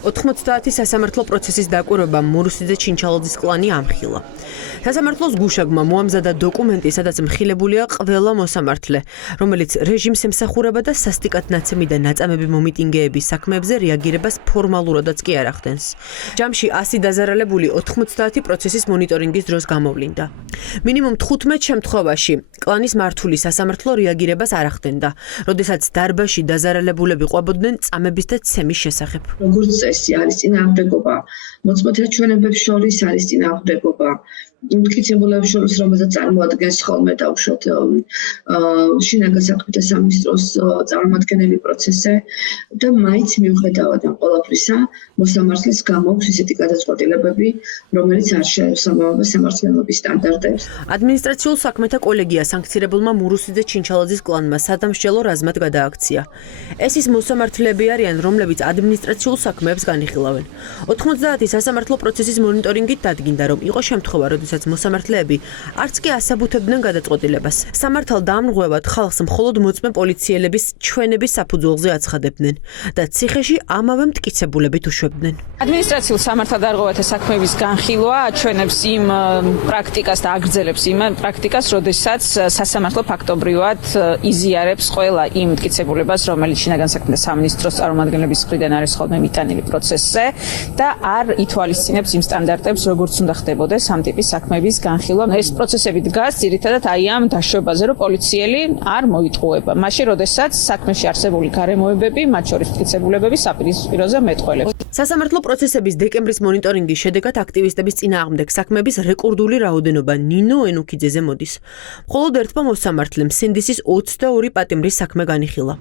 90 სასამართლო პროცესის დაკვირვება მურუსიძე ჩინჩალოძის კლანი ამხილა. სასამართლოს გუშაგმა მოამზადა დოკუმენტი, სადაც მხილებულია ყველა მოსამართლე, რომელიც რეჟიმს ემსახურება და სასტიკად ნაცემი და ნაწამები მომიტინგეების საქმეებზე რეაგირებას ფორმალურადაც კი არ ახდენს. ჯამში 100 დაზარალებული 90 პროცესის მონიტორინგის დროს გამოვლინდა. მინიმუმ 15 შემთხვევაში კლანის მართული სასამართლო რეაგირებას არ ახდენდა, როდესაც დარბაზში დაზარალებულები ყვებოდნენ წამების და ცემის შესახებ. როგორც წესი არის წინააღმდეგობა, მოწმეთა ჩვენებებს შორის არის წინააღმდეგობა, მტკიცებულებს შორის, რომელსაც წარმოადგენს ხოლმე დავუშვათ შინაგან საქმეთა სამინისტროს წარმომადგენელი პროცესზე და მაინც მიუხედავად ამ ყველაფრისა, მოსამართლეს გამოაქვს ისეთი გადაწყვეტილებები, რომელიც არ შეესაბამება სამართლიანობის სტანდარტებს. ადმინისტრაციულ საქმეთა კოლეგია სანქცირებულმა მურუსიძე ჩინჩალოძის კლანმა სადამსჯელო რაზმად გადააქცია. ეს ის მოსამართლეები არიან, რომლებიც ადმინისტრაციულ საქმეებს განიხილავენ. 90 სასამართლო პროცესის მონიტორინგით დადგინდა, რომ იყო შემთხვევა, როდესაც მოსამართლეები არც კი ასაბუთებდნენ გადაწყვეტილებას. სამართალ დაამღვევად ხალხს მხოლოდ მოწმე პოლიციელების ჩვენების საფუძველზე აცხადებდნენ და ციხეში ამავე მტკიცებულებით უშვებდნენ. ადმინისტრაციულ სამართალდარღვევათა საქმეების განხილვა აჩვენებს იმ პრაქტიკას და აგრძელებს იმ პრაქტიკას, როდესაც სასამართლო ფაქტობრივად იზიარებს ყველა იმ მტკიცებულებას, რომელიც შინაგან საქმეთა სამინისტროს წარმომადგენლების მხრიდან არის ხოლმე მიტანილი პროცესზე და არ ითვალისწინებს იმ სტანდარტებს, როგორც უნდა ხდებოდეს ამ ტიპის საქმეების განხილვა. ეს პროცესები დგას ძირითადად აი ამ დაშვებაზე, რომ პოლიციელი არ მოიტყუება. მაშინ, როდესაც საქმეში არსებული გარემოებები, მათ შორის მტკიცებულებები საპირისპიროზე მეტყველებს. სასამართლო პროცესების დეკემბრის მონიტორინგის შედეგად აქტივისტების წინააღმდეგ საქმეების რეკორდული რაოდენობა ნინო ენუქიძეზე მოდის. მხოლოდ ერთმა მოსამართლემ სინდისის 22 პატიმრის საქმე განიხილა.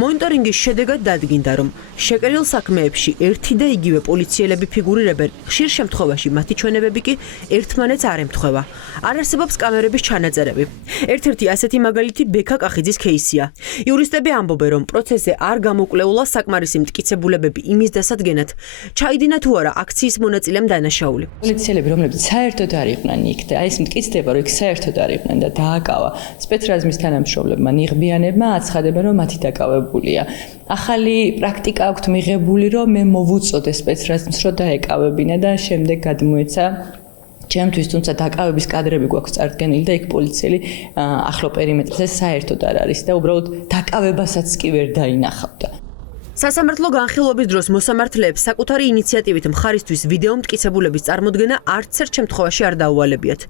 მონიტორინგის შედეგად დადგინდა, რომ შეკერილ საქმეებში ერთი და იგივე პოლიციელები ფიგურირებენ, ხშირ შემთხვევაში მათი ჩვენებები კი ერთმანეთს არ ემთხვევა. არ არსებობს კამერების ჩანაწერები. ერთ-ერთი ასეთი მაგალითი ბექა კახიძის кейსია. იურისტები ამბობენ, რომ პროცესზე არ გამოკვლეულა საკმარისი მტკიცებულებები იმის დასადგენად, ჩაიდინა თუ არა აქციის მონაწილემ დანაშაული. პოლიციელები, რომლებიც საერთოდ არ იყვნენ იქ და ეს მტკიცდება, რომ იქ საერთოდ არ იყვნენ და დააკავა სპეცრაზმის თანამშრომლებმა, ნიღბიანებმა აცხადებენ, რომ მათი დაკავებულია. ახალი პრაქტიკა აქვთ მიღებული, რომ მე მოვუწოდე სპეცრაზმს, რომ დაეკავებინა და შემდეგ გადმოეცა ჩემთვის, თუმცა დაკავების კადრები გვაქვს წარდგენილი და იქ პოლიციელი ახლო პერიმეტრზე საერთოდ არ არის და უბრალოდ დაკავებასაც კი ვერ დაინახავდა. სასამართლო განხილვების დროს მოსამართლეებს საკუთარი ინიციატივით მხარისთვის ვიდეო მტკიცებულების წარმოდგენა არც ერთ შემთხვევაში არ დაუალებიათ.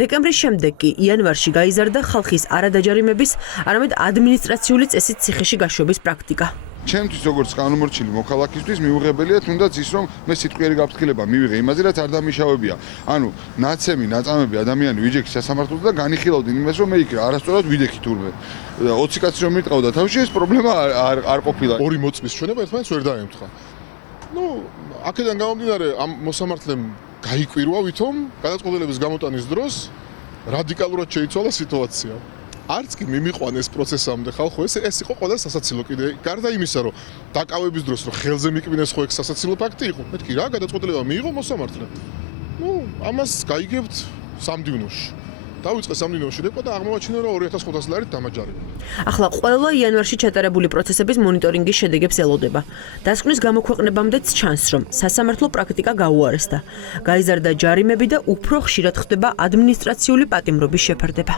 დეკემბრის შემდეგ კი იანვარში გაიზარდა ხალხის არადაჯარიმების, არამედ ადმინისტრაციული წესით ციხეში გაშვების პრაქტიკა. ჩემთვის როგორც ყანუნმორჩილი მოქალაქისთვის მიუღებელია თუნდაც ის, რომ მე სიტყვიერი გაფრთხილება მივიღე იმაზე, რაც არ დამიშავებია. ანუ ნაცემი, ნაწამები ადამიანი ვიჯექი სასამართლოს და განიხილავდნენ იმას, რომ მე იქ არასწორად ვიდექი თურმე. 20 კაცი რომ მიტყავდა თავში, ეს პრობლემა არ ყოფილა. ორი მოწმის ჩვენება ერთმანეთს ვერ დაემთხვა. აქედან გამომდინარე ამ მოსამართლემ გაიკვირვა ვითომ გადაწყვეტილების გამოტანის დროს რადიკალურად შეიცვალა სიტუაცია. არც კი მიმიყვანეს პროცესამდე ხალხო, ეს იყო ყველა სასაცილო კიდე. გარდა იმისა, რომ დაკავების დროს რომ ხელზე მიკბინეს ხო ეგ სასაცილო ფაქტი იყო. მეთქი რა გადაწყვეტილება მიიღო მოსამართლემ. ამას გაიგებთ სამდივნოში. დავიწყე სამდივნოში რეპო და აღმოაჩინა რომ 2500 ლარით დამაჯარებული. ახლა ყველა იანვარში ჩატარებული პროცესების მონიტორინგის შედეგებს ელოდება. დასკვნის გამოქვეყნებამდეც ჩანს, რომ სასამართლო პრაქტიკა გაუარესდა. გაიზარდა ჯარიმები და უფრო ხშირად ხდება ადმინისტრაციული პატიმრობის შეფარდება.